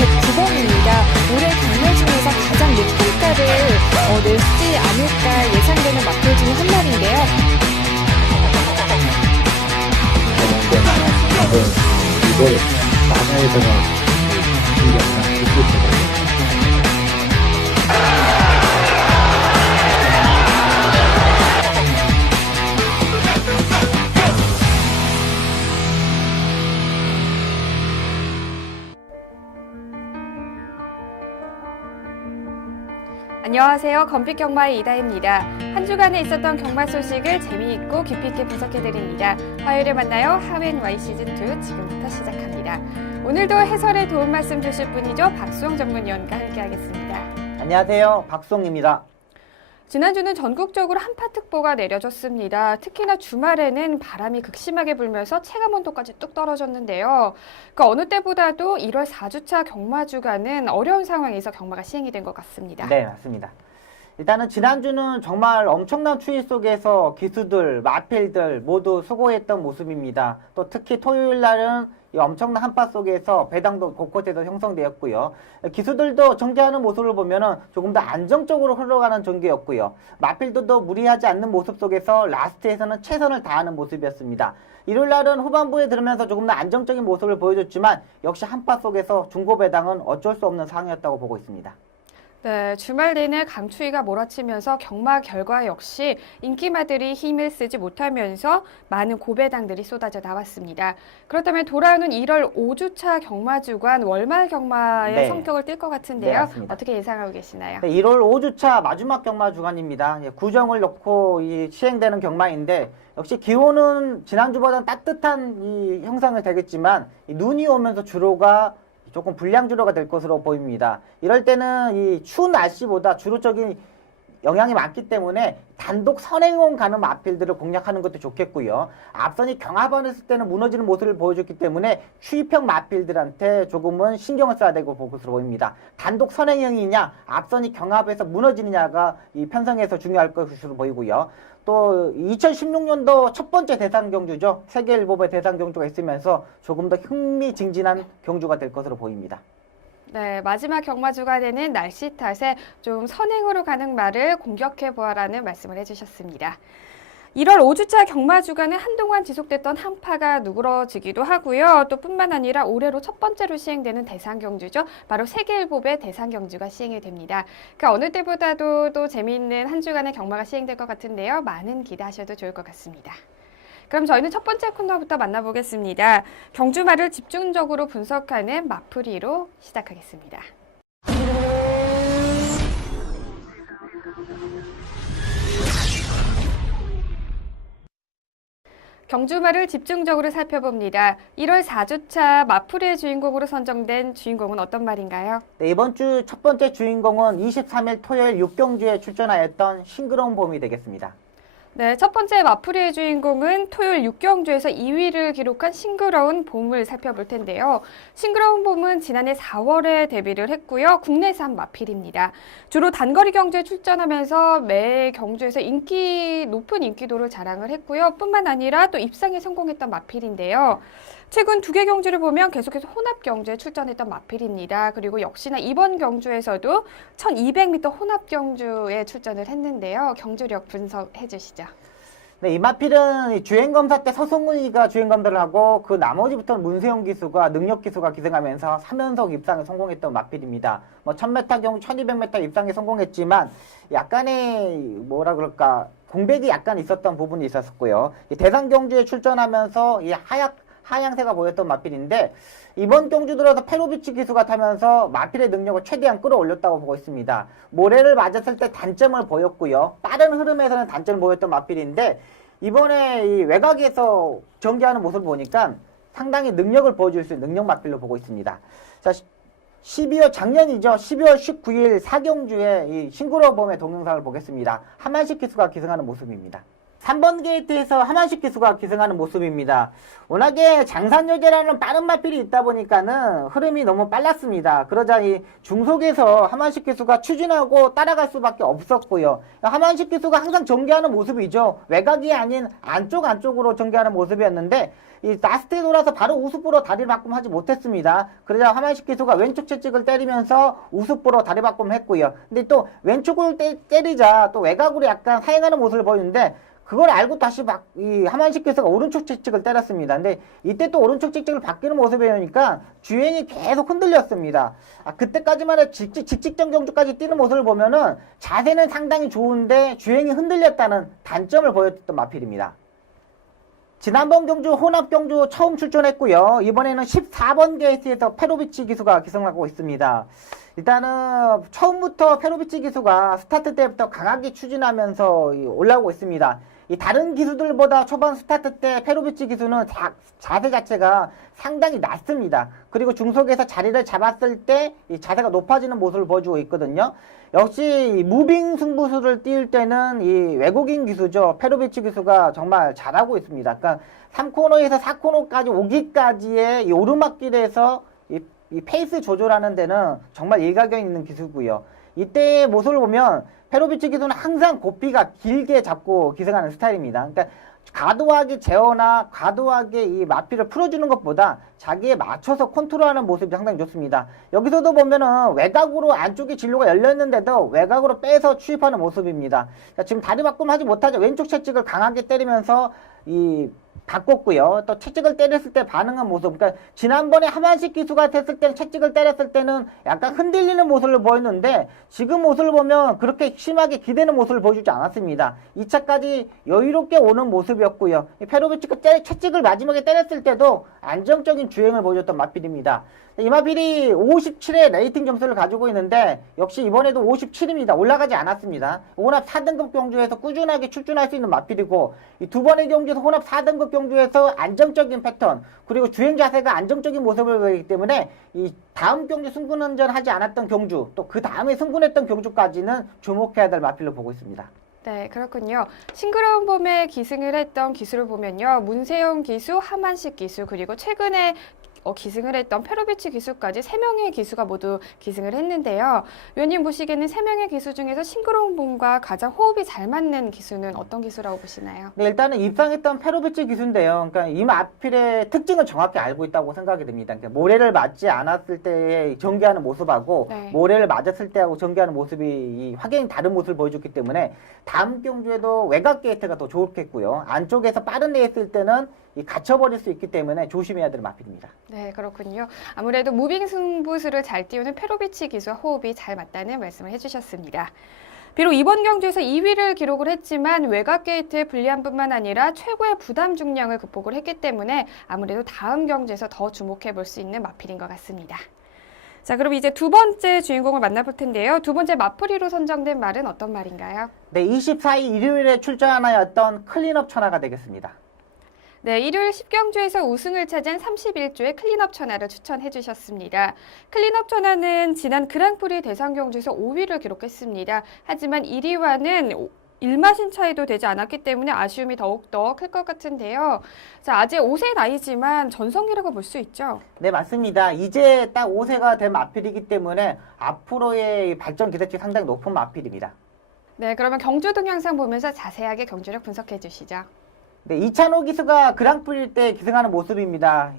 109번입니다. 올해 경매 중에서 가장 높은 가를 내지 않을까 예상되는 마필 중 한 마리인데요. 이걸 만화에다가 신경을 쓰고 있어요. 안녕하세요. 건빛경마의 이다혜입니다. 한 주간에 있었던 경마 소식을 재미있고 깊이 있게 분석해드립니다. 화요일에 만나요. 하웬Y 시즌2 지금부터 시작합니다. 오늘도 해설에 도움 말씀 주실 분이죠. 박수홍 전문위원과 함께하겠습니다. 안녕하세요. 박수홍입니다. 지난주는 전국적으로 한파특보가 내려졌습니다. 특히나 주말에는 바람이 극심하게 불면서 체감온도까지 뚝 떨어졌는데요. 그 어느 때보다도 1월 4주차 경마주간은 어려운 상황에서 경마가 시행이 된 것 같습니다. 네, 맞습니다. 일단은 지난주는 정말 엄청난 추위 속에서 기수들, 마필들 모두 수고했던 모습입니다. 또 특히 토요일 날은 이 엄청난 한파 속에서 배당도 곳곳에서 형성되었고요. 기수들도 정지하는 모습을 보면은 조금 더 안정적으로 흘러가는 전개였고요. 마필들도 무리하지 않는 모습 속에서 라스트에서는 최선을 다하는 모습이었습니다. 일요일 날은 후반부에 들으면서 조금 더 안정적인 모습을 보여줬지만 역시 한파 속에서 중고 배당은 어쩔 수 없는 상황이었다고 보고 있습니다. 네, 주말 내내 강추위가 몰아치면서 경마 결과 역시 인기마들이 힘을 쓰지 못하면서 많은 고배당들이 쏟아져 나왔습니다. 그렇다면 돌아오는 1월 5주차 경마주간 월말 경마의 성격을 띌 것 같은데요. 네, 어떻게 예상하고 계시나요? 네, 1월 5주차 마지막 경마 주간입니다. 구정을 놓고 시행되는 경마인데 역시 기온은 지난주보다는 따뜻한 이 형상을 되겠지만 눈이 오면서 주로가 조금 불량주로가 될 것으로 보입니다. 이럴 때는 이 추운 날씨보다 주로적인 영향이 많기 때문에 단독 선행원 가는 마필들을 공략하는 것도 좋겠고요. 앞선이 경합을 했을 때는 무너지는 모습을 보여줬기 때문에 추위평 마필들한테 조금은 신경을 써야 되고 것으로 보입니다. 단독 선행형이냐 앞선이 경합에서 무너지느냐가 이 편성에서 중요할 것으로 보이고요. 또 2016년도 첫 번째 대상 경주죠. 세계일보의 대상 경주가 있으면서 조금 더 흥미진진한 경주가 될 것으로 보입니다. 네, 마지막 경마주간에는 날씨 탓에 좀 선행으로 가는 말을 공격해보아라는 말씀을 해주셨습니다. 1월 5주차 경마주간은 한동안 지속됐던 한파가 누그러지기도 하고요. 또 뿐만 아니라 올해로 첫 번째로 시행되는 대상경주죠. 바로 세계일보의 대상경주가 시행이 됩니다. 그 어느 때보다도 또 재미있는 한 주간의 경마가 시행될 것 같은데요. 많은 기대하셔도 좋을 것 같습니다. 그럼 저희는 첫 번째 코너부터 만나보겠습니다. 경주말을 집중적으로 분석하는 마풀이로 시작하겠습니다. 경주말을 집중적으로 살펴봅니다. 1월 4주차 마풀이의 주인공으로 선정된 주인공은 어떤 말인가요? 네, 이번 주 첫 번째 주인공은 23일 토요일 6경주에 출전하였던 싱그러운 봄이 되겠습니다. 네, 첫 번째 마풀이의 주인공은 토요일 6경주에서 2위를 기록한 싱그러운 봄을 살펴볼 텐데요. 싱그러운 봄은 지난해 4월에 데뷔를 했고요. 국내산 마필입니다. 주로 단거리 경주에 출전하면서 매 경주에서 높은 인기도를 자랑을 했고요. 뿐만 아니라 또 입상에 성공했던 마필인데요. 최근 2개 경주를 보면 계속해서 혼합 경주에 출전했던 마필입니다. 그리고 역시나 이번 경주에서도 1200m 혼합 경주에 출전을 했는데요. 경주력 분석해 주시죠. 네, 이 마필은 주행검사 때 서승훈이가 주행검사를 하고 그 나머지부터는 문세영 기수가 능력 기수가 기승하면서 3연속 입상에 성공했던 마필입니다. 1000m 경주, 1200m 입상에 성공했지만 약간의 뭐라 그럴까 공백이 약간 있었던 부분이 있었고요. 대상 경주에 출전하면서 이 하향세가 보였던 마필인데 이번 경주 들어서 페로비치 기수가 타면서 마필의 능력을 최대한 끌어올렸다고 보고 있습니다. 모래를 맞았을 때 단점을 보였고요. 빠른 흐름에서는 단점을 보였던 마필인데 이번에 이 외곽에서 전개하는 모습을 보니까 상당히 능력을 보여줄 수 있는 능력 마필로 보고 있습니다. 자, 12월 작년이죠. 12월 19일 4경주에 이 싱그러운 봄의 동영상을 보겠습니다. 하만식 기수가 기승하는 모습입니다. 3번 게이트에서 하만식 기수가 기승하는 모습입니다. 워낙에 장산여제라는 빠른 마필이 있다 보니까는 흐름이 너무 빨랐습니다. 그러자 이 중속에서 하만식 기수가 추진하고 따라갈 수밖에 없었고요. 하만식 기수가 항상 전개하는 모습이죠. 외곽이 아닌 안쪽으로 전개하는 모습이었는데 이 라스트에 돌아서 바로 우습부로 다리 바꿈하지 못했습니다. 그러자 하만식 기수가 왼쪽 채찍을 때리면서 우습부로 다리 바꿈했고요. 근데 또 왼쪽을 때리자 또 외곽으로 약간 사행하는 모습을 보이는데 그걸 알고 다시 이 하만식 기수가 오른쪽 채찍을 때렸습니다. 근데 이때 또 오른쪽 채찍을 바뀌는 모습이니까 주행이 계속 흔들렸습니다. 그때까지만 해도 직직전 경주까지 뛰는 모습을 보면은 자세는 상당히 좋은데 주행이 흔들렸다는 단점을 보였던 마필입니다. 지난번 경주 혼합 경주 처음 출전했고요. 이번에는 14번 게이트에서 페로비치 기수가 기승하고 있습니다. 일단은 처음부터 페로비치 기수가 스타트 때부터 강하게 추진하면서 올라오고 있습니다. 이 다른 기수들보다 초반 스타트 때 페로비치 기수는 자세 자체가 상당히 낮습니다. 그리고 중속에서 자리를 잡았을 때 이 자세가 높아지는 모습을 보여주고 있거든요. 역시 무빙 승부수를 띄울 때는 이 외국인 기수죠. 페로비치 기수가 정말 잘하고 있습니다. 그러니까 3코너에서 4코너까지 오기까지의 이 오르막길에서 이 페이스 조절하는 데는 정말 일가견 있는 기수고요. 이때의 모습을 보면 페로비치 기수는 항상 고삐가 길게 잡고 기승하는 스타일입니다. 그러니까 과도하게 제어나 과도하게 이 마피를 풀어주는 것보다 자기에 맞춰서 컨트롤하는 모습이 상당히 좋습니다. 여기서도 보면은 외곽으로 안쪽에 진로가 열렸는데도 외곽으로 빼서 추입하는 모습입니다. 자, 지금 다리 바꿈하지 못하죠. 왼쪽 채찍을 강하게 때리면서 바꿨고요. 또 채찍을 때렸을 때 반응한 모습. 그러니까 지난번에 하만식 기수가 됐을 때 채찍을 때렸을 때는 약간 흔들리는 모습을 보였는데 지금 모습을 보면 그렇게 심하게 기대는 모습을 보여주지 않았습니다. 2차까지 여유롭게 오는 모습이었고요. 페로비치가 채찍을 마지막에 때렸을 때도 안정적인 주행을 보여줬던 마필입니다. 이 마필이 57의 레이팅 점수를 가지고 있는데 역시 이번에도 57입니다. 올라가지 않았습니다. 혼합 4등급 경주에서 꾸준하게 출전할 수 있는 마필이고 이 두 번의 경주에서 혼합 4등급 경주에서 안정적인 패턴 그리고 주행 자세가 안정적인 모습을 보이기 때문에 이 다음 경주 승군운전 하지 않았던 경주 또 그 다음에 승군했던 경주까지는 주목해야 될 마필로 보고 있습니다. 네, 그렇군요. 싱그러운 봄에 기승을 했던 기수를 보면요. 문세영 기수, 하만식 기수, 그리고 최근에 기승을 했던 페로비치 기수까지 3명의 기수가 모두 기승을 했는데요. 위원님 보시기에는 3명의 기수 중에서 싱그러운 봄과 가장 호흡이 잘 맞는 기수는 어떤 기수라고 보시나요? 네, 일단은 입상했던 페로비치 기수인데요. 그러니까 이 마필의 특징을 정확히 알고 있다고 생각이 됩니다. 그러니까 모래를 맞지 않았을 때의 전개하는 모습하고 네. 모래를 맞았을 때하고 전개하는 모습이 확연히 다른 모습을 보여줬기 때문에 다음 경주에도 외곽 게이트가 더 좋겠고요. 안쪽에서 빠른 데 했을 때는 갇혀버릴 수 있기 때문에 조심해야 될 마필입니다. 네, 그렇군요. 아무래도 무빙 승부수를 잘 띄우는 페로비치 기수와 호흡이 잘 맞다는 말씀을 해주셨습니다. 비록 이번 경주에서 2위를 기록을 했지만 외곽 게이트의 불리함뿐만 아니라 최고의 부담 중량을 극복을 했기 때문에 아무래도 다음 경주에서 더 주목해 볼 수 있는 마필인 것 같습니다. 자, 그럼 이제 두 번째 주인공을 만나볼 텐데요. 두 번째 마풀이로 선정된 말은 어떤 말인가요? 네, 24일 일요일에 출전하였던 클린업 천하가 되겠습니다. 네, 일요일 10경주에서 우승을 차지한 31조의 클린업 천하를 추천해 주셨습니다. 클린업 천하는 지난 그랑프리 대상 경주에서 5위를 기록했습니다. 하지만 1위와는 1마신 차이도 되지 않았기 때문에 아쉬움이 더욱더 클 것 같은데요. 자, 아직 5세 나이지만 전성기라고 볼 수 있죠? 네, 맞습니다. 이제 딱 5세가 된 마필이기 때문에 앞으로의 발전 기대치 상당히 높은 마필입니다. 네, 그러면 경주 동영상 보면서 자세하게 경주를 분석해 주시죠. 네, 이찬호 기수가 그랑프리 때 기승하는 모습입니다.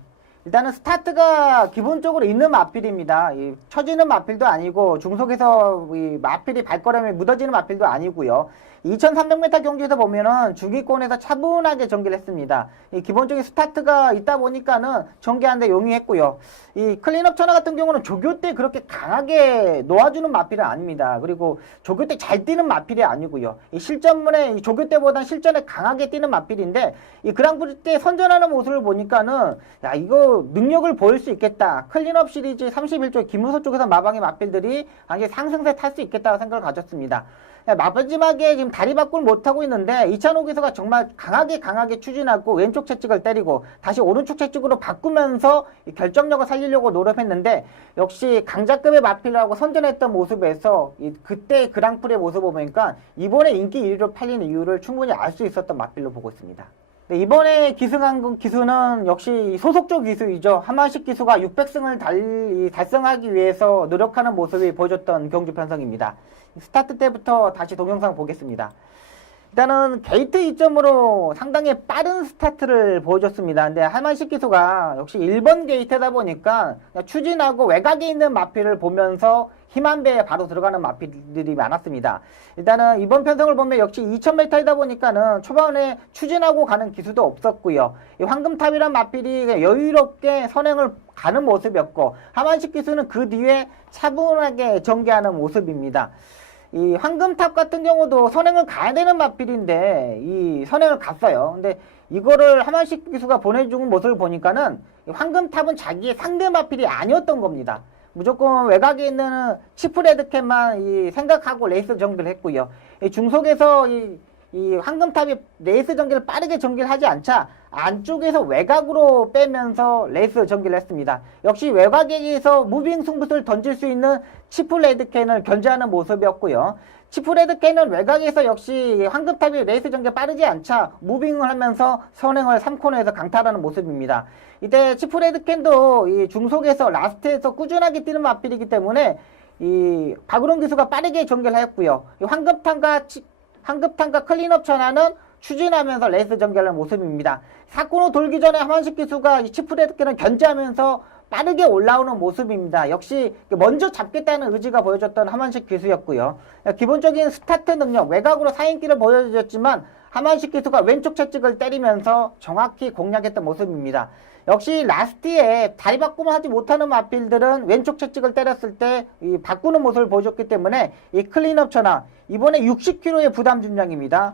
일단은 스타트가 기본적으로 있는 마필입니다. 처지는 마필도 아니고 중속에서 이 마필이 발걸음에 묻어지는 마필도 아니고요. 2300m 경기에서 보면은 중위권에서 차분하게 전개를 했습니다. 기본적인 스타트가 있다 보니까는 전개하는데 용이했고요. 이 클린업 천하 같은 경우는 조교 때 그렇게 강하게 놓아주는 마필은 아닙니다. 그리고 조교 때 잘 뛰는 마필이 아니고요. 이 실전문에 조교 때보다는 실전에 강하게 뛰는 마필인데 이 그랑프리 때 선전하는 모습을 보니까는 야, 이거 능력을 보일 수 있겠다. 클린업 시리즈 31조 김우서 쪽에서 마방의 마필들이 상승세 탈 수 있겠다고 생각을 가졌습니다. 마지막에 지금 다리 밖을 못하고 있는데 이찬호 기수가 정말 강하게 추진하고 왼쪽 채찍을 때리고 다시 오른쪽 채찍으로 바꾸면서 이 결정력을 살리려고 노력했는데 역시 강자급의 마필이라고 선전했던 모습에서 그때 그랑프리의 모습을 보니까 이번에 인기 1위로 팔린 이유를 충분히 알 수 있었던 마필로 보고 있습니다. 네, 이번에 기승한 기수는 역시 소속조 기수이죠. 하만식 기수가 600승을 달성하기 위해서 노력하는 모습이 보여줬던 경주 편성입니다. 스타트 때부터 다시 동영상 보겠습니다. 일단은 게이트 이점으로 상당히 빠른 스타트를 보여줬습니다. 근데 하만식 기수가 역시 1번 게이트다 보니까 그냥 추진하고 외곽에 있는 마필을 보면서 힘한 배에 바로 들어가는 마필들이 많았습니다. 일단은 이번 편성을 보면 역시 2000m이다 보니까는 초반에 추진하고 가는 기수도 없었고요. 이 황금탑이란 마필이 여유롭게 선행을 가는 모습이었고 하만식 기수는 그 뒤에 차분하게 전개하는 모습입니다. 이 황금탑 같은 경우도 선행을 가야 되는 마필인데 이 선행을 갔어요. 근데 이거를 하만식 기수가 보내준 모습을 보니까는 황금탑은 자기의 상대 마필이 아니었던 겁니다. 무조건 외곽에 있는 치프레드캔만 생각하고 레이스 전개를 했고요. 이 중속에서 이 황금탑이 레이스 전개를 빠르게 전개를 하지 않자 안쪽에서 외곽으로 빼면서 레이스 전개를 했습니다. 역시 외곽에서 무빙 승부수를 던질 수 있는 치프레드캔을 견제하는 모습이었고요. 치프레드캔은 외곽에서 역시 황금탑이 레이스 전개 빠르지 않자 무빙을 하면서 선행을 3코너에서 강탈하는 모습입니다. 이때 치프레드캔도 이 중속에서 라스트에서 꾸준하게 뛰는 마필이기 때문에 이 박우론 기수가 빠르게 전개를 했고요. 이 황금탄과 클린업 천하는 추진하면서 레이스 전개하는 모습입니다. 4코너 돌기 전에 하만식 기수가 이 치프레드캔을 견제하면서 빠르게 올라오는 모습입니다. 역시 먼저 잡겠다는 의지가 보여줬던 하만식 기수였고요. 기본적인 스타트 능력, 외곽으로 사인기를 보여줬지만 하만식 기수가 왼쪽 채찍을 때리면서 정확히 공략했던 모습입니다. 역시 라스트에 다리 바꿈을 하지 못하는 마필들은 왼쪽 채찍을 때렸을 때 이 바꾸는 모습을 보여줬기 때문에 이 클린업 천하 이번에 60kg의 부담 중량입니다.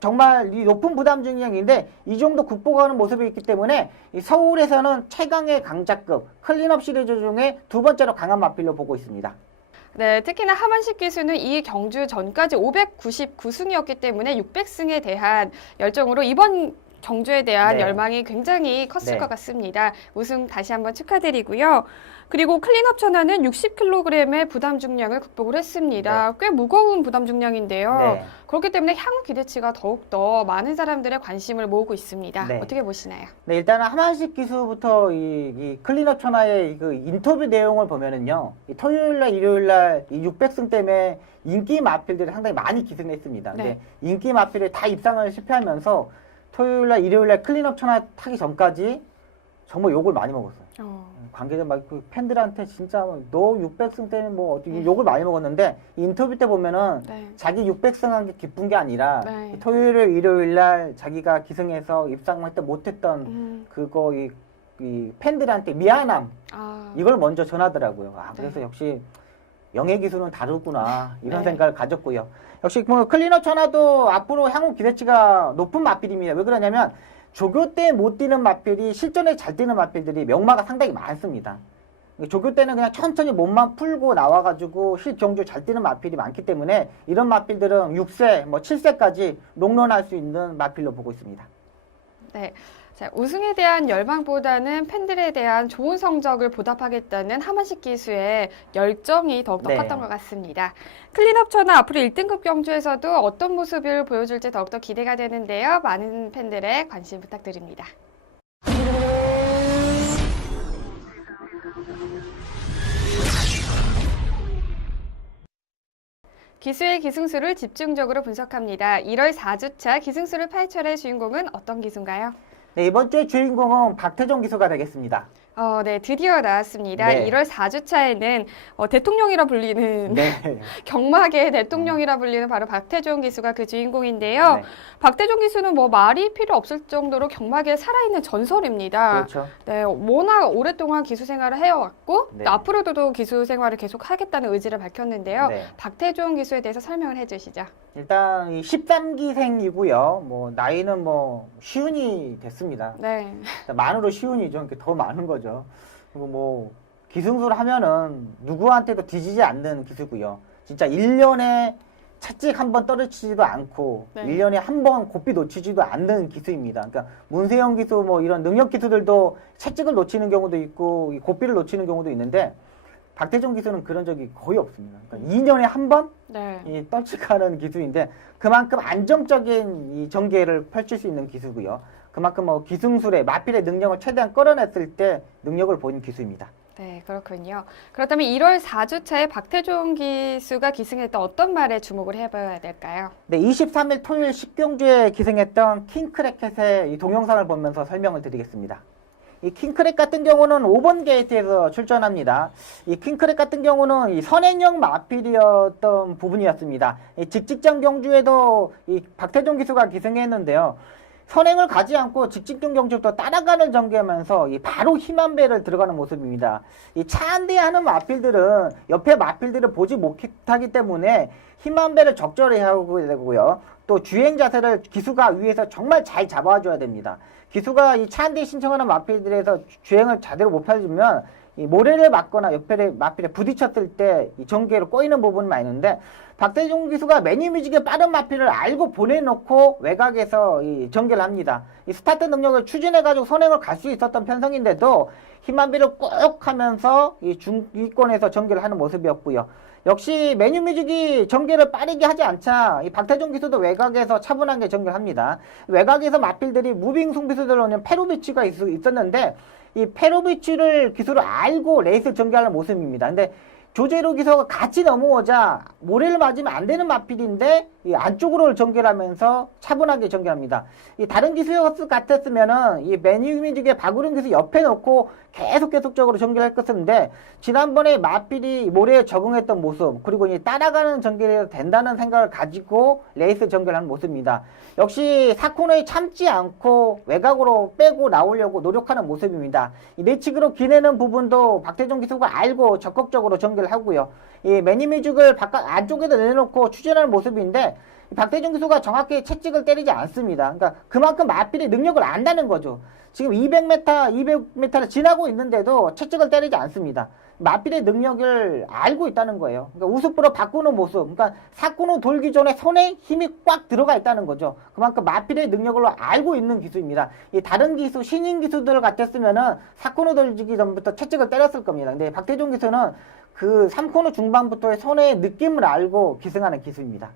정말 이 높은 부담 중량인데 이 정도 극복하는 모습이 있기 때문에 이 서울에서는 최강의 강자급 클린업 시리즈 중에 두 번째로 강한 마필로 보고 있습니다. 네, 특히나 하만식 기수는 이 경주 전까지 599승이었기 때문에 600승에 대한 열정으로 이번 경주에 대한 네. 열망이 굉장히 컸을 네. 것 같습니다. 우승 다시 한번 축하드리고요. 그리고 클린업 천하는 60kg의 부담 중량을 극복을 했습니다. 꽤 무거운 부담 중량인데요. 네. 그렇기 때문에 향후 기대치가 더욱더 많은 사람들의 관심을 모으고 있습니다. 네. 어떻게 보시나요? 네, 일단은 하만식 기수부터 이 클린업 천하의 그 인터뷰 내용을 보면은요, 이 토요일날, 일요일날 이 600승 때문에 인기 마필들이 상당히 많이 기승했습니다. 근데 네. 인기 마필이 다 입상을 실패하면서 토요일날, 일요일날 클린업 천하 타기 전까지 정말 욕을 많이 먹었어요. 관계자 그 팬들한테 진짜 너 600승 때문에 뭐 욕을 많이 먹었는데 인터뷰 때 보면은 네. 자기 600승한 게 기쁜 게 아니라 네. 토요일, 일요일 날 자기가 기승해서 입상했던 못했던 그거 이 팬들한테 미안함 이걸 먼저 전하더라고요. 그래서 네. 역시 영예 기수는 다르구나 이런 네. 생각을 가졌고요. 역시 뭐 클린업 천하도 앞으로 향후 기대치가 높은 마필입니다. 왜 그러냐면 조교 때 못 뛰는 마필이 실전에 잘 뛰는 마필들이 명마가 상당히 많습니다. 조교 때는 그냥 천천히 몸만 풀고 나와가지고 실경주 잘 뛰는 마필이 많기 때문에 이런 마필들은 6세, 뭐 7세까지 롱런할 수 있는 마필로 보고 있습니다. 네. 자, 우승에 대한 열망보다는 팬들에 대한 좋은 성적을 보답하겠다는 하만식 기수의 열정이 더욱더 네. 컸던 것 같습니다. 클린업 천하 앞으로 1등급 경주에서도 어떤 모습을 보여줄지 더욱더 기대가 되는데요. 많은 팬들의 관심 부탁드립니다. 기수의 기승수를 집중적으로 분석합니다. 1월 4주차 기승수를 파헤쳐낼 주인공은 어떤 기수인가요? 네, 이번 주의 주인공은 박태종 기수가 되겠습니다. 네, 드디어 나왔습니다. 네. 1월 4주차에는 대통령이라 불리는 네. 경막의 대통령이라 불리는 바로 박태종 기수가 그 주인공인데요. 네. 박태종 기수는 뭐 말이 필요 없을 정도로 경막에 살아있는 전설입니다. 그렇죠. 네, 워낙 오랫동안 기수 생활을 해왔고 네. 또 앞으로도 기수 생활을 계속 하겠다는 의지를 밝혔는데요. 네. 박태종 기수에 대해서 설명을 해주시죠. 일단 이 13기생이고요. 뭐 나이는 뭐 시운이 됐습니다. 네, 만으로 시운이죠. 그러니까 더 많은 거죠. 그리고 뭐 기승수를 하면은 누구한테도 뒤지지 않는 기수고요. 진짜 1년에 채찍 한 번 떨어지지도 않고 네. 1년에 한 번 고삐 놓치지도 않는 기수입니다. 그러니까 문세영 기수 뭐 이런 능력 기수들도 채찍을 놓치는 경우도 있고 이 고삐를 놓치는 경우도 있는데 박태종 기수는 그런 적이 거의 없습니다. 그러니까 2년에 한 번 네. 떨치하는 기수인데 그만큼 안정적인 이 전개를 펼칠 수 있는 기수고요. 그만큼 뭐 기승술의 마필의 능력을 최대한 끌어냈을 때 능력을 보인 기수입니다. 네, 그렇군요. 그렇다면 1월 4주차에 박태종 기수가 기승했던 어떤 말에 주목을 해봐야 될까요? 네, 23일 토요일 10경주에 기승했던 킹크래켓의 이 동영상을 보면서 설명을 드리겠습니다. 이 킹크랙 같은 경우는 5번 게이트에서 출전합니다. 이 킹크랙 같은 경우는 이 선행형 마필이었던 부분이었습니다. 이 직직전 경주에도 이 박태종 기수가 기승했는데요. 선행을 가지 않고 직직전 경주부터 따라가는 전개하면서 이 바로 힘한 배를 들어가는 모습입니다. 이 차 한 대 하는 마필들은 옆에 마필들을 보지 못하기 때문에 힘한 배를 적절히 하고 되고요. 또 주행 자세를 기수가 위에서 정말 잘 잡아줘야 됩니다. 기수가 이 차 한 대 신청하는 마필들에서 주행을 제대로 못 펴주면 이 모래를 맞거나 옆에 마필에 부딪혔을 때 이 전개로 꼬이는 부분이 많이 있는데 박태종 기수가 매니뮤직의 빠른 마필을 알고 보내놓고 외곽에서 이 전개를 합니다. 이 스타트 능력을 추진해가지고 선행을 갈 수 있었던 편성인데도 힘한 배를 꼭 하면서 이 중위권에서 전개를 하는 모습이었고요. 역시 매니뮤직이 전개를 빠르게 하지 않자 이 박태종 기수도 외곽에서 차분하게 전개를 합니다. 외곽에서 마필들이 무빙 송비수들로 오는 페로비치가 있었는데 이 페로비치를 기수를 알고 레이스 전개하는 모습입니다. 근데 조제로 기수가 같이 넘어오자 모래를 맞으면 안 되는 마필인데 이 안쪽으로 전개를 하면서 차분하게 전개합니다. 이 다른 기수 같았으면은 이 매니뮤직의 박우른 기수 옆에 놓고 계속적으로 전개를 할 것인데 지난번에 마필이 모래에 적응했던 모습 그리고 이 따라가는 전개가 된다는 생각을 가지고 레이스 전개를 하는 모습입니다. 역시 사코너에 참지 않고 외곽으로 빼고 나오려고 노력하는 모습입니다. 이 내측으로 기내는 부분도 박태종 기수가 알고 적극적으로 전개를 하고요. 이 매니뮤직을 바깥 안쪽에다 내놓고 추진하는 모습인데 박태종 기수가 정확히 채찍을 때리지 않습니다. 그러니까 그만큼 마필의 능력을 안다는 거죠. 지금 200m, 200m를 지나고 있는데도 채찍을 때리지 않습니다. 마필의 능력을 알고 있다는 거예요. 그러니까 우습으로 바꾸는 모습. 그러니까 사쿠노 돌기 전에 손에 힘이 꽉 들어가 있다는 거죠. 그만큼 마필의 능력을 알고 있는 기수입니다. 이 다른 기수, 신인 기수들 같았으면은 사쿠노 돌기 전부터 채찍을 때렸을 겁니다. 근데 박태종 기수는 그 3코너 중반부터의 손의 느낌을 알고 기승하는 기수입니다.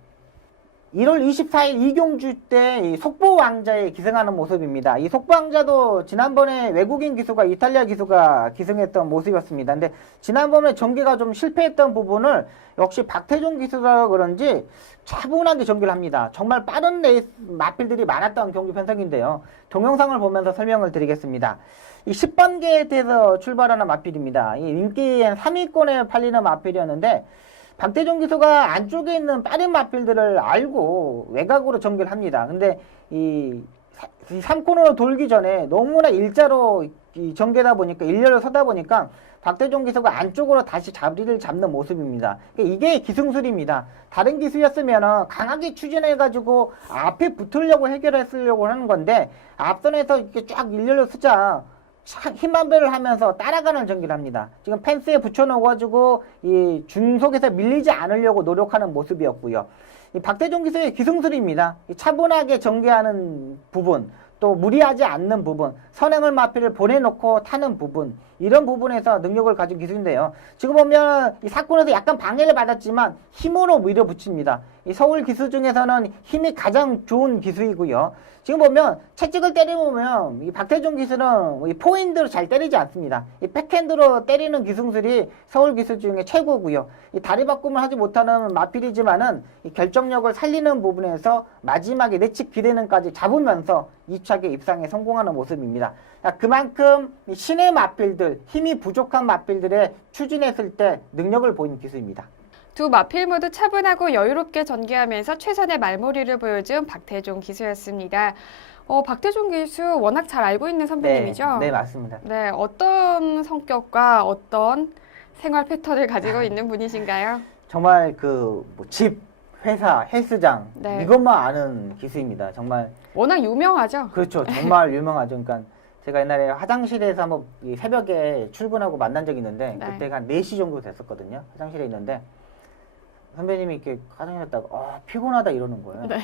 1월 24일 이경주 때 이 속보왕자에 기승하는 모습입니다. 이 속보왕자도 지난번에 외국인 기수가 이탈리아 기수가 기승했던 모습이었습니다. 근데 지난번에 전개가 좀 실패했던 부분을 역시 박태종 기수라 그런지 차분하게 전개를 합니다. 정말 빠른 레이스 마필들이 많았던 경주 편성인데요. 동영상을 보면서 설명을 드리겠습니다. 이 10번 게이트에서 출발하는 마필입니다. 이 인기엔 3위권에 팔리는 마필이었는데 박태종 기수가 안쪽에 있는 빠른 마필들을 알고 외곽으로 전개를 합니다. 근데 이 3코너로 돌기 전에 너무나 일자로 전개다 보니까 일렬로 서다 보니까 박태종 기수가 안쪽으로 다시 자리를 잡는 모습입니다. 이게 기승술입니다. 다른 기수였으면 강하게 추진해가지고 앞에 붙으려고 해결했으려고 하는 건데 앞선에서 이렇게 쫙 일렬로 서자 힘한 배를 하면서 따라가는 전기를 합니다. 지금 펜스에 붙여놓아가지고 이 중속에서 밀리지 않으려고 노력하는 모습이었고요. 이 박태종 기수의 기승술입니다. 이 차분하게 전개하는 부분, 또 무리하지 않는 부분, 선행을 마필을 보내놓고 타는 부분, 이런 부분에서 능력을 가진 기수인데요. 지금 보면 이 사건에서 약간 방해를 받았지만 힘으로 밀어붙입니다. 이 서울 기수 중에서는 힘이 가장 좋은 기수이고요. 지금 보면 채찍을 때려보면 이 박태종 기수는 이 포핸드로 잘 때리지 않습니다. 이 백핸드로 때리는 기승술이 서울 기수 중에 최고고요. 이 다리 바꿈을 하지 못하는 마필이지만은 이 결정력을 살리는 부분에서 마지막에 내측 기대는까지 잡으면서 2차계 입상에 성공하는 모습입니다. 그만큼 신의 마필들, 힘이 부족한 마필들의 추진했을 때 능력을 보인 기수입니다. 두 마필 모두 차분하고 여유롭게 전개하면서 최선의 말몰이를 보여준 박태종 기수였습니다. 박태종 기수 워낙 잘 알고 있는 선배님이죠? 네, 맞습니다. 네, 어떤 성격과 어떤 생활 패턴을 가지고 있는 분이신가요? 정말 집, 회사, 헬스장 네. 이것만 아는 기수입니다. 정말 워낙 유명하죠? 그렇죠. 정말 유명하죠. 그러니까 제가 옛날에 화장실에서 한번 새벽에 출근하고 만난 적이 있는데 네. 그때가 한 4시 정도 됐었거든요. 화장실에 있는데 선배님이 이렇게 가정했다가 피곤하다 이러는 거예요. 네.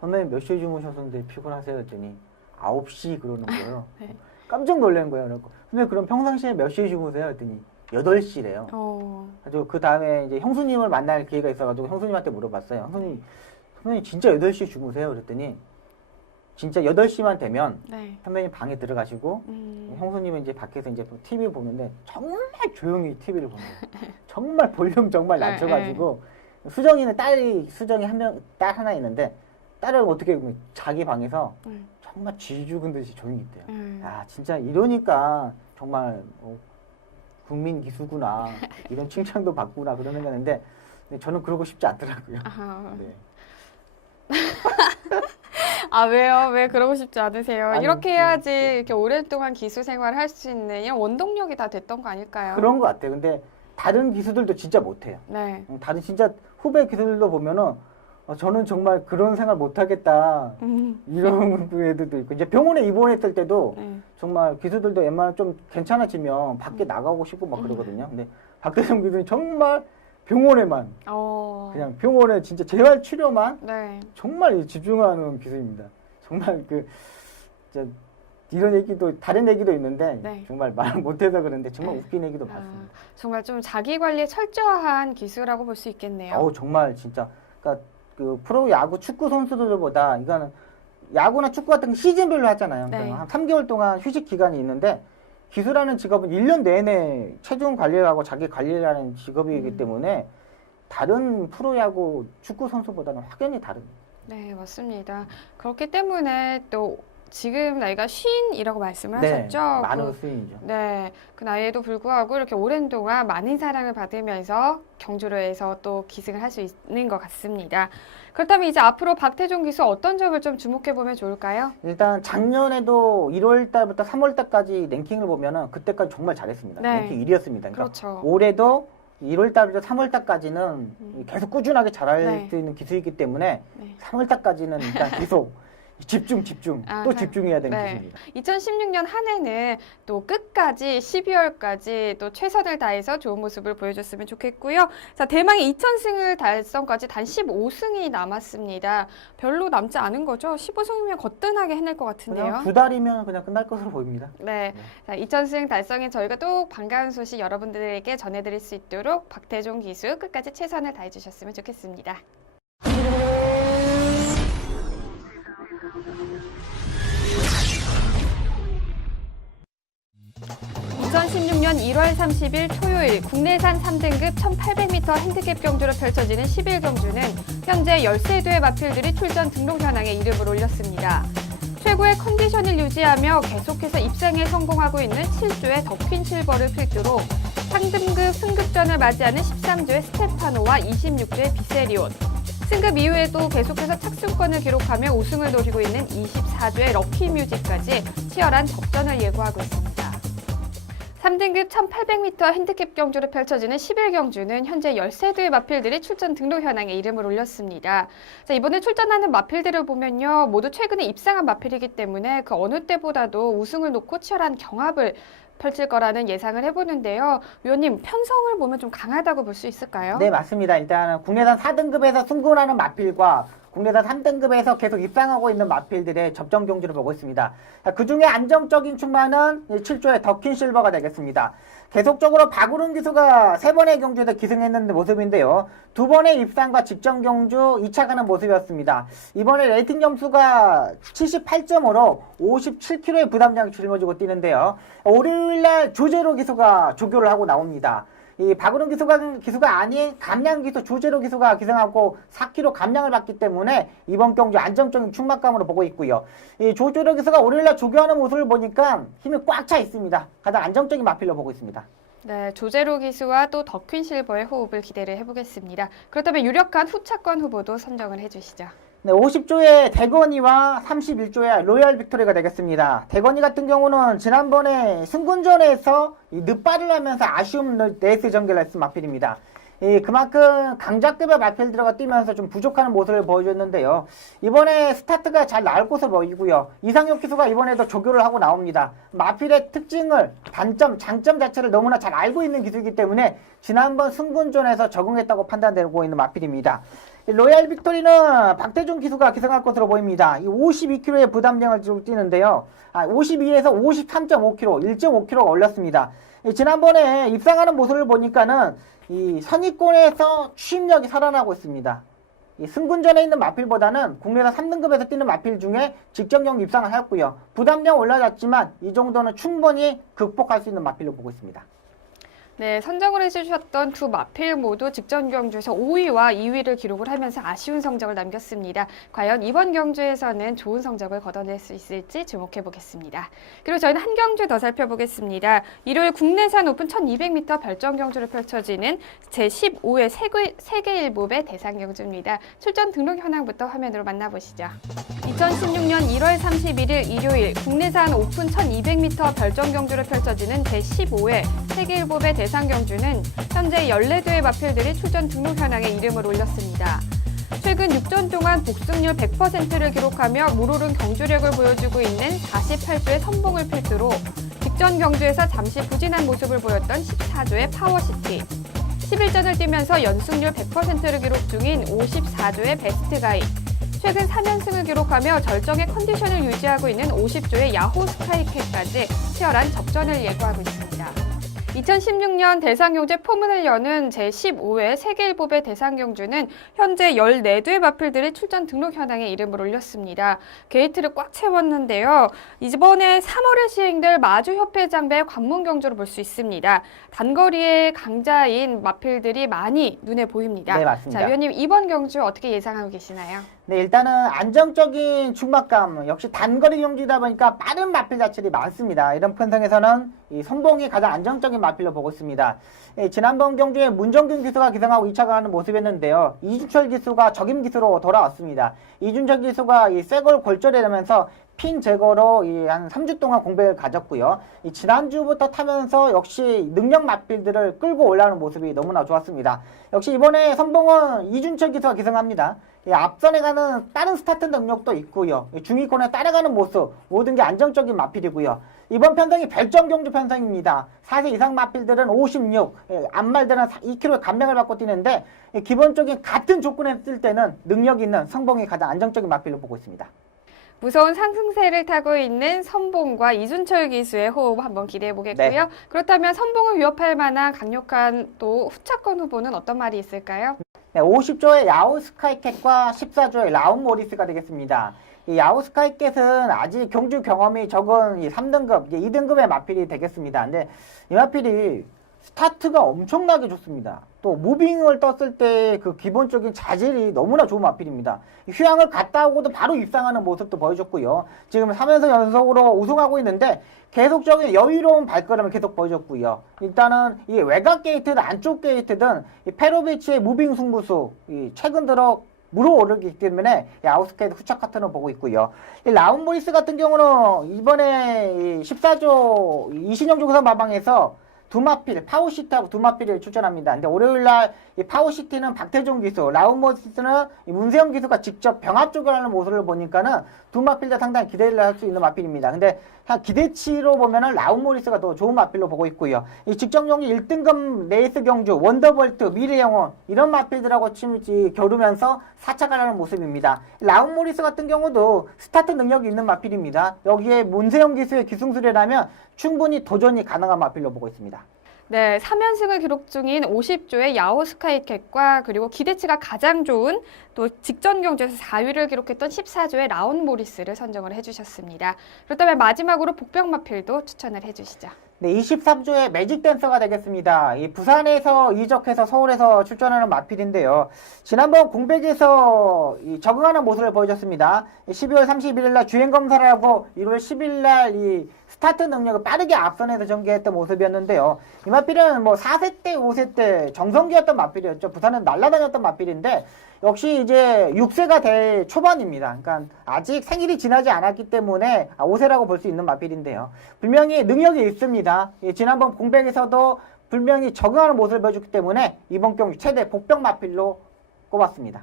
선배님 몇 시에 주무셨는데 피곤하세요? 했더니 9시 그러는 거예요. 네. 깜짝 놀란 거예요. 그래서 근데 그럼 평상시에 몇 시에 주무세요? 했더니 8시래요. 아주 그 다음에 이제 형수님을 만날 기회가 있어가지고 형수님한테 물어봤어요. 선배님 진짜 8시에 주무세요? 그랬더니 진짜 8시만 되면 네. 선배님 방에 들어가시고 형수님은 이제 밖에서 이제 TV 보는데 정말 조용히 TV를 보는 거예요. 정말 볼륨 정말 낮춰가지고 수정이는 수정이 딸 하나 있는데 딸은 어떻게 보면 자기 방에서 정말 쥐 죽은 듯이 조용히 있대요. 아 진짜 이러니까 정말 국민 기수구나 이런 칭찬도 받구나 그런 생각인데 저는 그러고 싶지 않더라고요. 네. 아, 왜요? 왜 그러고 싶지 않으세요? 아니, 이렇게 해야지 이렇게 오랫동안 기수 생활을 할 수 있는 이런 원동력이 다 됐던 거 아닐까요? 그런 것 같아요. 근데 다른 기수들도 진짜 못해요. 네. 다른 진짜 후배 기수들도 보면은 저는 정말 그런 생활 못하겠다 이런 애들도 있고 이제 병원에 입원했을 때도 네. 정말 기수들도 웬만하면 좀 괜찮아지면 밖에 나가고 싶고 막 그러거든요. 근데 박대성 기수는 정말 병원에만 그냥 병원에 진짜 재활 치료만 네. 정말 집중하는 기수입니다. 정말 진짜 이런 얘기도 다른 얘기도 있는데 네. 정말 말을 못해서 그런데 정말 웃긴 얘기도 많습니다. 정말 좀 자기 관리에 철저한 기수라고 볼 수 있겠네요. 정말 진짜 그러니까 그 프로 야구 축구 선수들보다 이거는 야구나 축구 같은 거 시즌별로 하잖아요. 네. 그러니까 한 3개월 동안 휴식 기간이 있는데 기수라는 직업은 1년 내내 체중 관리를 하고 자기 관리를 하는 직업이기 때문에 다른 프로야구 축구 선수보다는 확연히 다릅니다. 네, 맞습니다. 그렇기 때문에 또 지금 나이가 50이라고 말씀을 하셨죠? 많은 수준이죠. 네, 그 나이에도 불구하고 이렇게 오랜 동안 많은 사랑을 받으면서 경주로에서 또 기승을 할 수 있는 것 같습니다. 그렇다면 이제 앞으로 박태종 기수 어떤 점을 좀 주목해 보면 좋을까요? 일단 작년에도 1월 달부터 3월 달까지 랭킹을 보면은 그때까지 정말 잘했습니다. 네. 랭킹 1위였습니다. 그러니까 그렇죠. 올해도 1월 달부터 3월 달까지는 계속 꾸준하게 잘할 네. 수 있는 기수이기 때문에 네. 3월 달까지는 일단 계속 집중 또 집중해야 되는 네. 기수입니다. 2016년 한 해는 또 끝까지 12월까지 또 최선을 다해서 좋은 모습을 보여줬으면 좋겠고요. 자, 대망의 2000승을 달성까지 단 15승이 남았습니다. 별로 남지 않은 거죠? 15승이면 거뜬하게 해낼 것 같은데요. 그냥 2달이면 그냥 끝날 것으로 보입니다. 네. 자, 2000승 달성에 저희가 또 반가운 소식 여러분들에게 전해드릴 수 있도록 박태종 기수 끝까지 최선을 다해주셨으면 좋겠습니다. 2016년 1월 30일 토요일 국내산 3등급 1800m 핸디캡 경주로 펼쳐지는 11경주는 현재 13대의 마필들이 출전 등록 현황에 이름을 올렸습니다. 최고의 컨디션을 유지하며 계속해서 입상에 성공하고 있는 7조의 더퀸 실버를 필두로 상등급 승급전을 맞이하는 13조의 스테파노와 26조의 비세리온, 승급 이후에도 계속해서 착승권을 기록하며 우승을 노리고 있는 24조의 럭키뮤직까지 치열한 접전을 예고하고 있습니다. 3등급 1800m 핸디캡 경주로 펼쳐지는 11경주는 현재 13대의 마필들이 출전 등록 현황에 이름을 올렸습니다. 자, 이번에 출전하는 마필들을 보면요, 모두 최근에 입상한 마필이기 때문에 그 어느 때보다도 우승을 놓고 치열한 경합을 펼칠 거라는 예상을 해보는데요. 위원님, 편성을 보면 좀 강하다고 볼 수 있을까요? 네, 맞습니다. 일단 국내산 4등급에서 승부하는 마필과 국내산 3등급에서 계속 입상하고 있는 마필들의 접전 경주를 보고 있습니다. 그 중에 안정적인 출마는 7조의 더퀸 실버가 되겠습니다. 계속적으로 박우른 기수가 3번의 경주에서 기승했는 모습인데요. 2번의 입상과 직전 경주 2차 가는 모습이었습니다. 이번에 레이팅 점수가 78점으로 57kg의 부담량을 짊어지고 뛰는데요. 월요일날 조제로 기수가 조교를 하고 나옵니다. 이 박우른 기수가 아닌 감량 기수 조제로 기수가 기승하고 4kg 감량을 받기 때문에 이번 경주 안정적인 충만감으로 보고 있고요. 이 조제로 기수가 월요일날 조교하는 모습을 보니까 힘이 꽉 차 있습니다. 가장 안정적인 마필로 보고 있습니다. 네, 조제로 기수와 또 더퀸 실버의 호흡을 기대를 해보겠습니다. 그렇다면 유력한 후차권 후보도 선정을 해주시죠. 네, 50조의 대건이와 31조의 로얄 빅토리가 되겠습니다. 대건이 같은 경우는 지난번에 승군전에서 이 늦발을 하면서 아쉬운 레이스 전개를 했은 마필입니다. 그만큼 강자급의 마필드가 뛰면서 좀 부족한 모습을 보여줬는데요. 이번에 스타트가 잘 나올 것으로 보이고요. 이상혁 기수가 이번에도 조교를 하고 나옵니다. 마필의 특징을, 단점, 장점 자체를 너무나 잘 알고 있는 기수이기 때문에 지난번 승군전에서 적응했다고 판단되고 있는 마필입니다. 로얄 빅토리는 박태준 기수가 기승할 것으로 보입니다. 이 52kg의 부담량을 뛰는데요. 52에서 53.5kg, 1.5kg가 올렸습니다. 지난번에 입상하는 모습을 보니까는 이 선입권에서 추임력이 살아나고 있습니다. 이 승군전에 있는 마필보다는 국내에서 3등급에서 뛰는 마필 중에 직전 경기 입상을 하였고요. 부담량 올라갔지만 이 정도는 충분히 극복할 수 있는 마필로 보고 있습니다. 네, 선정을 해주셨던 두 마필 모두 직전 경주에서 5위와 2위를 기록을 하면서 아쉬운 성적을 남겼습니다. 과연 이번 경주에서는 좋은 성적을 거둬낼 수 있을지 주목해 보겠습니다. 그리고 저희는 한 경주 더 살펴보겠습니다. 일요일 국내산 오픈 1200m 별정 경주로 펼쳐지는 제15회 세계일보배 대상 경주입니다. 출전 등록 현황부터 화면으로 만나보시죠. 2016년 1월 31일 일요일 국내산 오픈 1200m 별정 경주로 펼쳐지는 제15회 세계일보배 대상 경주는 현재 14대의 마필들이 출전 등록 현황에 이름을 올렸습니다. 최근 6전 동안 복승률 100%를 기록하며 물오른 경주력을 보여주고 있는 48조의 선봉을 필두로 직전 경주에서 잠시 부진한 모습을 보였던 14조의 파워시티, 11전을 뛰면서 연승률 100%를 기록 중인 54조의 베스트가이, 최근 3연승을 기록하며 절정의 컨디션을 유지하고 있는 50조의 야호 스카이캐까지 치열한 접전을 예고하고 있습니다. 2016년 대상경제 포문을 여는 제15회 세계일보배 대상경주는 현재 14대의 마필들이 출전 등록 현황에 이름을 올렸습니다. 게이트를 꽉 채웠는데요. 이번에 3월에 시행될 마주협회장배 관문경주로 볼 수 있습니다. 단거리의 강자인 마필들이 많이 눈에 보입니다. 네, 맞습니다. 자, 위원님 이번 경주 어떻게 예상하고 계시나요? 네, 일단은 안정적인 중막감, 역시 단거리 경주이다 보니까 빠른 마필 자체들이 많습니다. 이런 편성에서는 이 선봉이 가장 안정적인 마필로 보고 있습니다. 지난번 경주에 문정균 기수가 기승하고 2차가 하는 모습이었는데요. 이준철 기수가 적임 기수로 돌아왔습니다. 이준철 기수가 이 쇠골 골절이 되면서 핀 제거로 한 3주 동안 공백을 가졌고요. 지난주부터 타면서 역시 능력 마필들을 끌고 올라오는 모습이 너무나 좋았습니다. 역시 이번에 선봉은 이준철 기수가 기승합니다. 앞선에 가는 다른 스타트 능력도 있고요. 중위권에 따라가는 모습, 모든 게 안정적인 마필이고요. 이번 편성이 별정 경주 편성입니다. 4세 이상 마필들은 56, 앞말들은 2kg의 감량을 받고 뛰는데 기본적인 같은 조건에 뛸 때는 능력 있는 선봉이 가장 안정적인 마필로 보고 있습니다. 무서운 상승세를 타고 있는 선봉과 이준철 기수의 호흡 한번 기대해 보겠고요. 네. 그렇다면 선봉을 위협할 만한 강력한 또 후차권 후보는 어떤 말이 있을까요? 네, 50조의 야후 스카이캣과 14조의 라운 모리스가 되겠습니다. 이 야후 스카이캣은 아직 경주 경험이 적은 이 3등급, 2등급의 마필이 되겠습니다. 근데 이 마필이 스타트가 엄청나게 좋습니다. 또 무빙을 떴을 때 그 기본적인 자질이 너무나 좋은 마필입니다. 휴양을 갔다 오고도 바로 입상하는 모습도 보여줬고요. 지금 3연승 연속으로 우승하고 있는데 계속적인 여유로운 발걸음을 계속 보여줬고요. 일단은 이 외곽 게이트든 안쪽 게이트든 이 페로비치의 무빙 승부수 최근 들어 물어오르기 때문에 아웃스카이드 후착 카트는 보고 있고요. 이 라운 모리스 같은 경우는 이번에 14조 이신영 조선 마방에서 두 마필, 파워시티하고 두 마필을 출전합니다. 근데 월요일날 이 파워시티는 박태종 기수, 라운모시스는 문세영 기수가 직접 병합 조결하는 모습을 보니까는 두 마필 다 상당히 기대를 할 수 있는 마필입니다. 근데 기대치로 보면은 라운모리스가 더 좋은 마필로 보고 있고요. 이 직전 경기 1등급 레이스 경주, 원더볼트, 미래영혼 이런 마필들하고 겨루면서 4차가 하는 모습입니다. 라운모리스 같은 경우도 스타트 능력이 있는 마필입니다. 여기에 문세영 기수의 기승술이라면 충분히 도전이 가능한 마필로 보고 있습니다. 네, 3연승을 기록 중인 50조의 야호 스카이캣과 그리고 기대치가 가장 좋은 또 직전 경주에서 4위를 기록했던 14조의 라운 모리스를 선정을 해주셨습니다. 그렇다면 마지막으로 복병 마필도 추천을 해주시죠. 네, 23조의 매직 댄서가 되겠습니다. 이 부산에서 이적해서 서울에서 출전하는 마필인데요. 지난번 공백에서 적응하는 모습을 보여줬습니다. 12월 31일 날 주행 검사를 하고 1월 10일 날 이 스타트 능력을 빠르게 앞선에서 전개했던 모습이었는데요. 이 마필은 뭐 4세 때, 5세 때 정성기였던 마필이었죠. 부산은 날아다녔던 마필인데 역시 이제 6세가 될 초반입니다. 그러니까 아직 생일이 지나지 않았기 때문에 5세라고 볼 수 있는 마필인데요. 분명히 능력이 있습니다. 지난번 공백에서도 불명이 적응하는 모습을 보여줬기 때문에 이번 경주 최대 복병 마필로 꼽았습니다.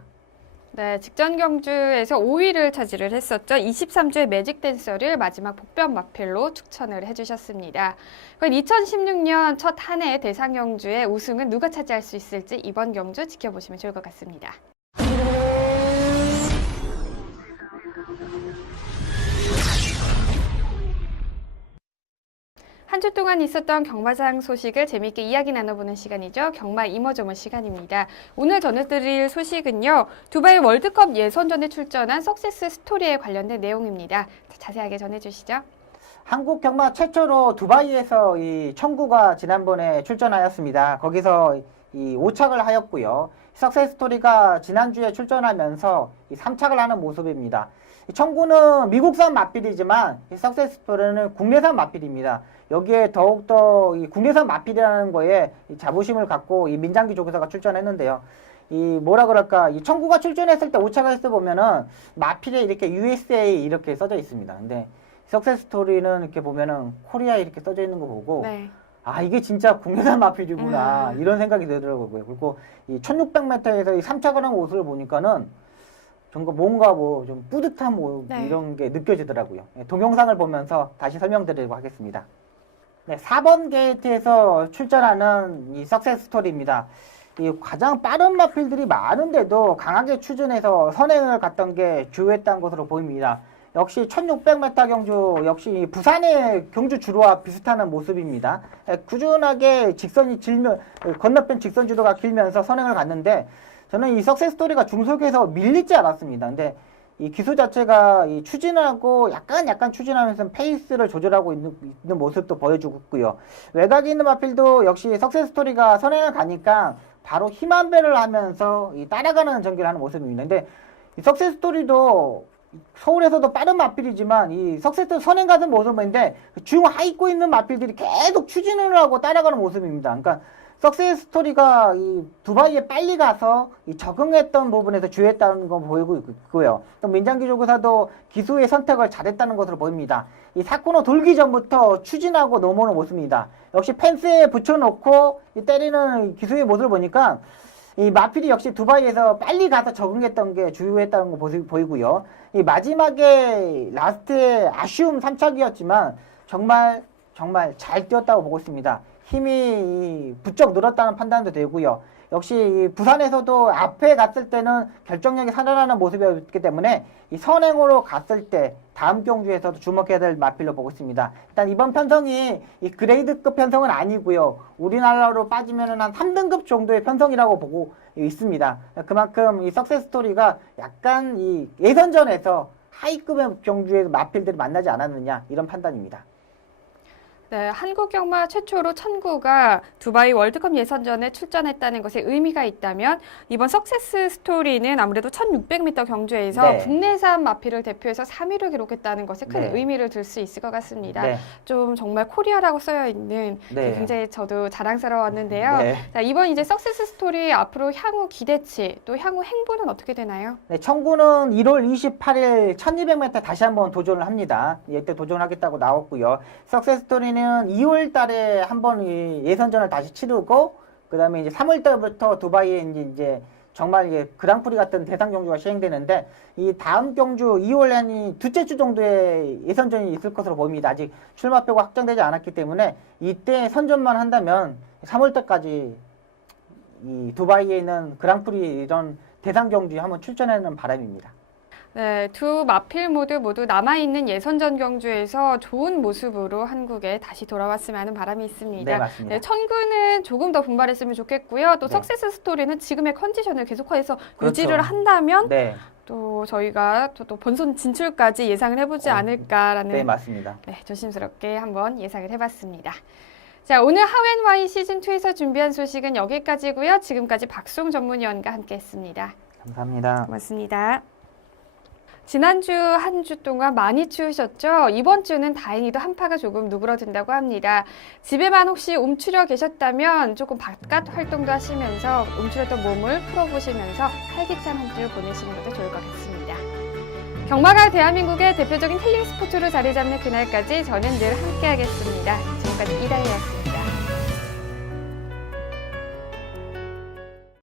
네, 직전 경주에서 5위를 차지를 했었죠. 23주의 매직 댄서를 마지막 복변 마필로 추천을 해주셨습니다. 2016년 첫 한 해 대상 경주의 우승은 누가 차지할 수 있을지 이번 경주 지켜보시면 좋을 것 같습니다. 한 주 동안 있었던 경마장 소식을 재미있게 이야기 나눠보는 시간이죠. 경마 이모저모 시간입니다. 오늘 전해드릴 소식은요. 두바이 월드컵 예선전에 출전한 석세스 스토리에 관련된 내용입니다. 자세하게 전해주시죠. 한국 경마 최초로 두바이에서 이 청구가 지난번에 출전하였습니다. 거기서 이 5착을 하였고요. 석세스 스토리가 지난주에 출전하면서 이 3착을 하는 모습입니다. 이 청구는 미국산 마필이지만 이 석세스 스토리는 국내산 마필입니다. 여기에 더욱더 이 국내산 마필이라는 거에 이 자부심을 갖고 이 민장기 조교사가 출전했는데요. 이 뭐라 그럴까, 이 청구가 출전했을 때 5착을 했을 때 보면은 마필에 이렇게 USA 이렇게 써져 있습니다. 근데 석세스 스토리는 이렇게 보면은 코리아 이렇게 써져 있는 거 보고 네. 아, 이게 진짜 국내산 마필이구나 이런 생각이 들더라고요. 그리고 이 1600m에서 이 3착을 한 모습을 보니까는 뭔가 뭐 좀 뿌듯한 뭐 네. 이런 게 느껴지더라고요. 동영상을 보면서 다시 설명드리도록 하겠습니다. 네, 4번 게이트에서 출전하는 이 석세스 스토리입니다. 이 가장 빠른 마필들이 많은데도 강하게 추진해서 선행을 갔던 게 주요했던 것으로 보입니다. 역시 1600m 경주 역시 부산의 경주 주로와 비슷한 모습입니다. 꾸준하게 직선이 길면 건너편 직선 주도가 길면서 선행을 갔는데 저는 이 석세스 스토리가 중속에서 밀리지 않았습니다. 근데 이 기수 자체가 이 추진하고 약간 추진하면서 페이스를 조절하고 있는 모습도 보여주고 있고요. 외곽에 있는 마필도 역시 석세스 스토리가 선행을 가니까 바로 힘 한 배를 하면서 이 따라가는 전개를 하는 모습입니다. 근데 이 석세스 스토리도 서울에서도 빠른 마필이지만 이 석세스 선행 가는 모습인데 중하위권 있는 마필들이 계속 추진을 하고 따라가는 모습입니다. 그러니까 석세스 스토리가 이 두바이에 빨리 가서 이 적응했던 부분에서 주의했다는 거 보이고 있고요. 또 민장기 조교사도 기수의 선택을 잘했다는 것으로 보입니다. 이 사코너 돌기 전부터 추진하고 넘어오는 모습입니다. 역시 펜스에 붙여놓고 이 때리는 기수의 모습을 보니까 이 마필이 역시 두바이에서 빨리 가서 적응했던 게 주요했다는 거 보이고요. 이 마지막에 라스트에 아쉬움 3착이었지만 정말 잘 뛰었다고 보고 있습니다. 힘이 부쩍 늘었다는 판단도 되고요. 역시 부산에서도 앞에 갔을 때는 결정력이 살아나는 모습이었기 때문에 이 선행으로 갔을 때 다음 경주에서도 주목해야 될 마필로 보고 있습니다. 일단 이번 편성이 이 그레이드급 편성은 아니고요. 우리나라로 빠지면 한 3등급 정도의 편성이라고 보고 있습니다. 그만큼 이 석세스 스토리가 약간 이 예선전에서 하위급의 경주에서 마필들이 만나지 않았느냐 이런 판단입니다. 네, 한국 경마 최초로 천구가 두바이 월드컵 예선전에 출전했다는 것에 의미가 있다면 이번 석세스 스토리는 아무래도 1600m 경주에서 네. 국내산 마필을 대표해서 3위를 기록했다는 것에 큰 네. 의미를 둘 수 있을 것 같습니다. 네. 좀 정말 코리아라고 쓰여 있는 네. 굉장히 저도 자랑스러웠는데요. 네. 자, 이번 이제 석세스 스토리 앞으로 향후 기대치 또 향후 행보는 어떻게 되나요? 네, 청구는 1월 28일 1200m 다시 한번 도전을 합니다. 이때 도전하겠다고 나왔고요. 석세스 스토리는 2월 달에 한번 예선전을 다시 치르고 그다음에 이제 3월 달부터 두바이에 이제 정말 이게 그랑프리 같은 대상 경주가 시행되는데 이 다음 경주 2월 한 둘째 주 정도에 예선전이 있을 것으로 보입니다. 아직 출마표가 확정되지 않았기 때문에 이때 선전만 한다면 3월 달까지 이 두바이에 있는 그랑프리 이런 대상 경주에 한번 출전하는 바람입니다. 네, 두 마필 모두 남아있는 예선전 경주에서 좋은 모습으로 한국에 다시 돌아왔으면 하는 바람이 있습니다. 네, 맞습니다. 네, 천구는 조금 더 분발했으면 좋겠고요. 또 네. 석세스 스토리는 지금의 컨디션을 계속해서 그렇죠. 유지를 한다면 네, 또 저희가 또 본선 진출까지 예상을 해보지 않을까라는 네, 맞습니다. 네, 조심스럽게 한번 예상을 해봤습니다. 자, 오늘 하웬와이 시즌2에서 준비한 소식은 여기까지고요. 지금까지 박수홍 전문위원과 함께했습니다. 감사합니다. 고맙습니다. 지난주 한 주 동안 많이 추우셨죠? 이번 주는 다행히도 한파가 조금 누그러든다고 합니다. 집에만 혹시 움츠려 계셨다면 조금 바깥 활동도 하시면서 움츠렸던 몸을 풀어보시면서 활기찬 한 주 보내시는 것도 좋을 것 같습니다. 경마가 대한민국의 대표적인 힐링 스포츠로 자리 잡는 그날까지 저는 늘 함께하겠습니다. 지금까지 이다혜였습니다.